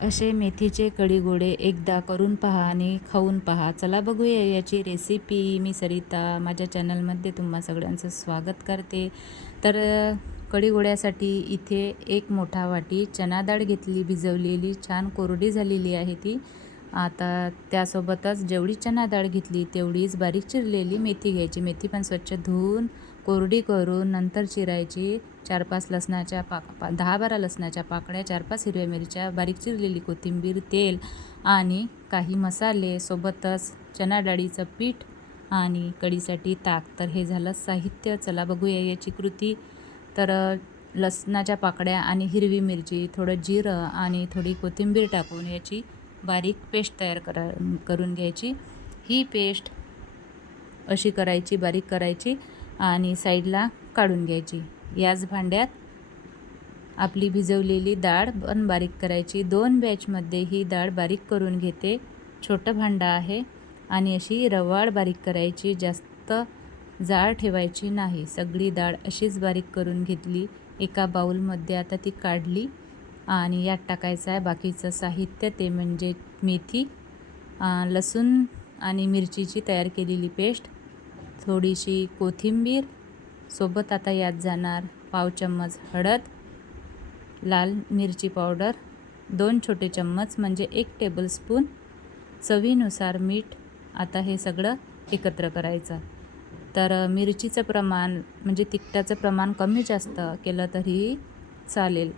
असे मेथीचे कढी गोळे एकदा करून पहा आणि खाऊन पहा. चला बघूया याची रेसिपी. मी सरिता, माझ्या चॅनलमध्ये तुम्हा सगळ्यांचं स्वागत करते. तर कढी गोळ्यासाठी इथे एक मोठा वाटी चणा डाळ घेतली, भिजवलेली, छान कोरडी झालेली आहे ती. आता त्यासोबतच जेवढी चणा डाळ घेतली तेवढीच बारीक चिरलेली मेथी घ्यायची. मेथी पण स्वच्छ धुवून कोरडी करून नंतर चिरायची. 4-5 लसणाच्या 10-12 लसणाच्या पाकळ्या, 4-5 हिरव्या मिरच्या, बारीक चिरलेली कोथिंबीर, तेल आणि काही मसाले, सोबतच चणा डाळीचं पीठ आणि कढीसाठी ताक. तर हे झालं साहित्य. चला बघूया याची कृती. तर लसणाच्या पाकळ्या आणि हिरवी मिरची, थोडं जिरं आणि थोडी कोथिंबीर टाकून याची बारीक पेस्ट तयार करून घ्यायची. ही पेस्ट अशी करायची, बारीक करायची आणि साईडला काढून घ्यायची. याच भांड्यात आपली भिजवलेली डाळ पण बारीक करायची. 2 बॅचमध्ये ही डाळ बारीक करून घेते. छोटं भांडं आहे आणि अशी रवाळ बारीक करायची, जास्त जाड ठेवायची नाही. सगळी डाळ अशीच बारीक करून घेतली. एका बाउलमध्ये आता ती काढली आणि यात टाकायचं आहे बाकीचं साहित्य, ते म्हणजे मेथी, लसूण आणि मिरचीची तयार केलेली पेस्ट, थोडीशी कोथिंबीर, सोबत आता यात जाणार पाव चम्मच हळद, लाल मिरची पावडर 2 छोटे चम्मच म्हणजे 1 टेबलस्पून, चवीनुसार मीठ. आता हे सगळं एकत्र करायचं. तर मिरचीचं प्रमाण म्हणजे तिखटाचं प्रमाण कमी जास्त केलं तरीही चालेल.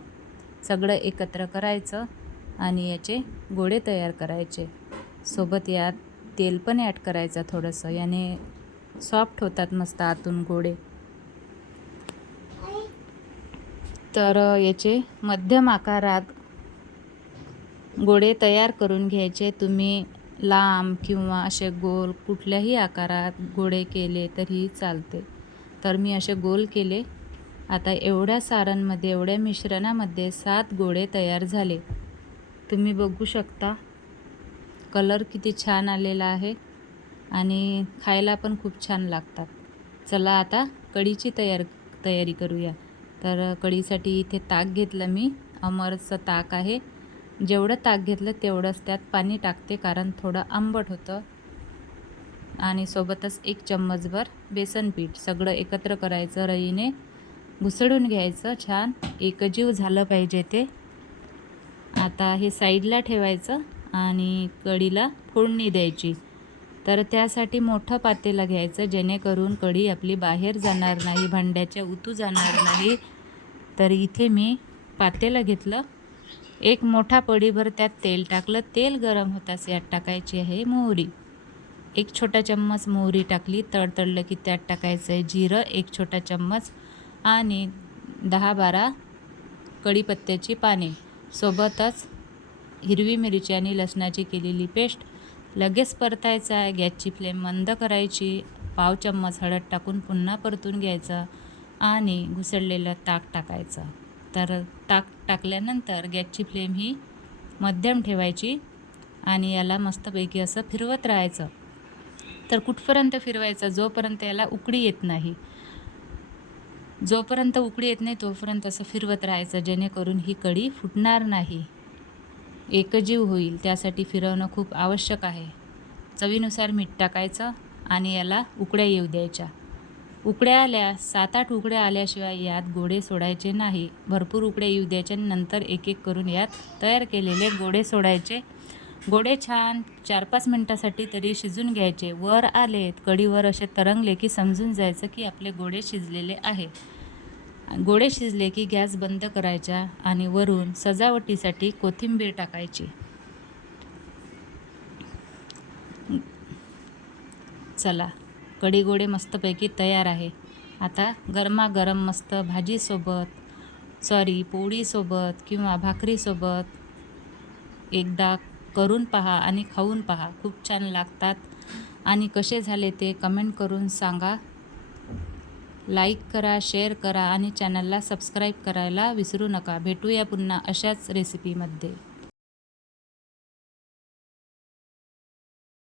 सगळं एकत्र करायचं आणि याचे गोळे तयार करायचे. सोबत यात तेल पण ॲड करायचं थोडंसं, याने सॉफ्ट होतात मस्त आतून गोळे. तर याचे मध्यम आकारात गोळे तयार करून घ्यायचे. तुम्ही लांब किंवा असे गोल कुठल्याही आकारात गोळे केले तरीही चालते. तर मी असे गोल केले. आता एवढ्या सारणमध्ये, एवढ्या मिश्रणामध्ये 7 गोळे तयार झाले. तुम्ही बघू शकता कलर किती छान आलेला आहे आणि खायला पण खूप छान लागतात. चला आता कढीची तयारी करूया. तर कढीसाठी इथे ताक घेतलं मी. अमरचं ताक आहे. जेवढं ताक घेतलं तेवढंच त्यात पाणी टाकते, कारण थोडं आंबट होतं. आणि सोबतच 1 चम्मचभर बेसन पीठ. सगळं एकत्र करायचं, रईने घुसळून घ्यायचं. छान एकजीव झालं पाहिजे ते. आता हे साईडला ठेवायचं आणि कढीला फोडणी द्यायची. तर त्यासाठी मोठं पातेलं घ्यायचं, जेणेकरून कढी आपली बाहेर जाणार नाही, भांड्याच्या उतू जाणार नाही. तर इथे मी पातेलं घेतलं. एक मोठा पळीभर त्यात तेल टाकलं. तेल गरम होताच यात टाकायची आहे मोहरी. 1 छोटा चम्मच मोहरी टाकली. तडतडलं की त्यात टाकायचं आहे जिरं 1 छोटा चम्मच आणि 10-12 कढीपत्त्याची पाने, सोबतच हिरवी मिरची आणि लसणाची केलेली पेस्ट. लगेच परतायचं आहे. गॅसची फ्लेम मंद करायची. पाव चम्मच हळद टाकून पुन्हा परतून घ्यायचं आणि घुसळलेलं ताक टाकायचं. तर ताक टाकल्यानंतर गॅसची फ्लेम ही मध्यम ठेवायची आणि याला मस्तपैकी असं फिरवत राहायचं. तर कुठपर्यंत फिरवायचं? जोपर्यंत याला उकळी येत नाही. जोपर्यंत उकळी येत नाही तोपर्यंत असं फिरवत राहायचं, जेणेकरून ही कढी फुटणार नाही, एकजीव होईल. त्यासाठी फिरवणं खूप आवश्यक आहे. चवीनुसार मीठ टाकायचं आणि याला उकळ्या येऊ द्यायच्या. उकळ्या आल्या, 7-8 उकळ्या आल्याशिवाय यात गोळे सोडायचे नाही. भरपूर उकळ्या येऊ द्यायच्या. नंतर एक एक करून यात तयार केलेले गोळे सोडायचे. गोळे छान 4-5 मिनटासाठी तरी शिजून घ्यायचे. वर आलेत, कढीवर असे तरंगले की समजून जायचं की आपले गोळे शिजलेले आहे. गोळे शिजले की गॅस बंद करायचा आणि वरून सजावटीसाठी कोथिंबीर टाकायची. चला, कढी गोळे मस्तपैकी तयार आहे. आता गरमागरम मस्त भाजीसोबत, पोळीसोबत किंवा भाकरीसोबत एकदा करून पहा आणि खाऊन पहा. खूप छान लागतात. आणि कसे झाले ते कमेंट करून सांगा. लाईक करा, शेअर करा आणि चॅनलला सबस्क्राईब करायला विसरू नका. भेटूया पुन्हा अशाच रेसिपीमध्ये.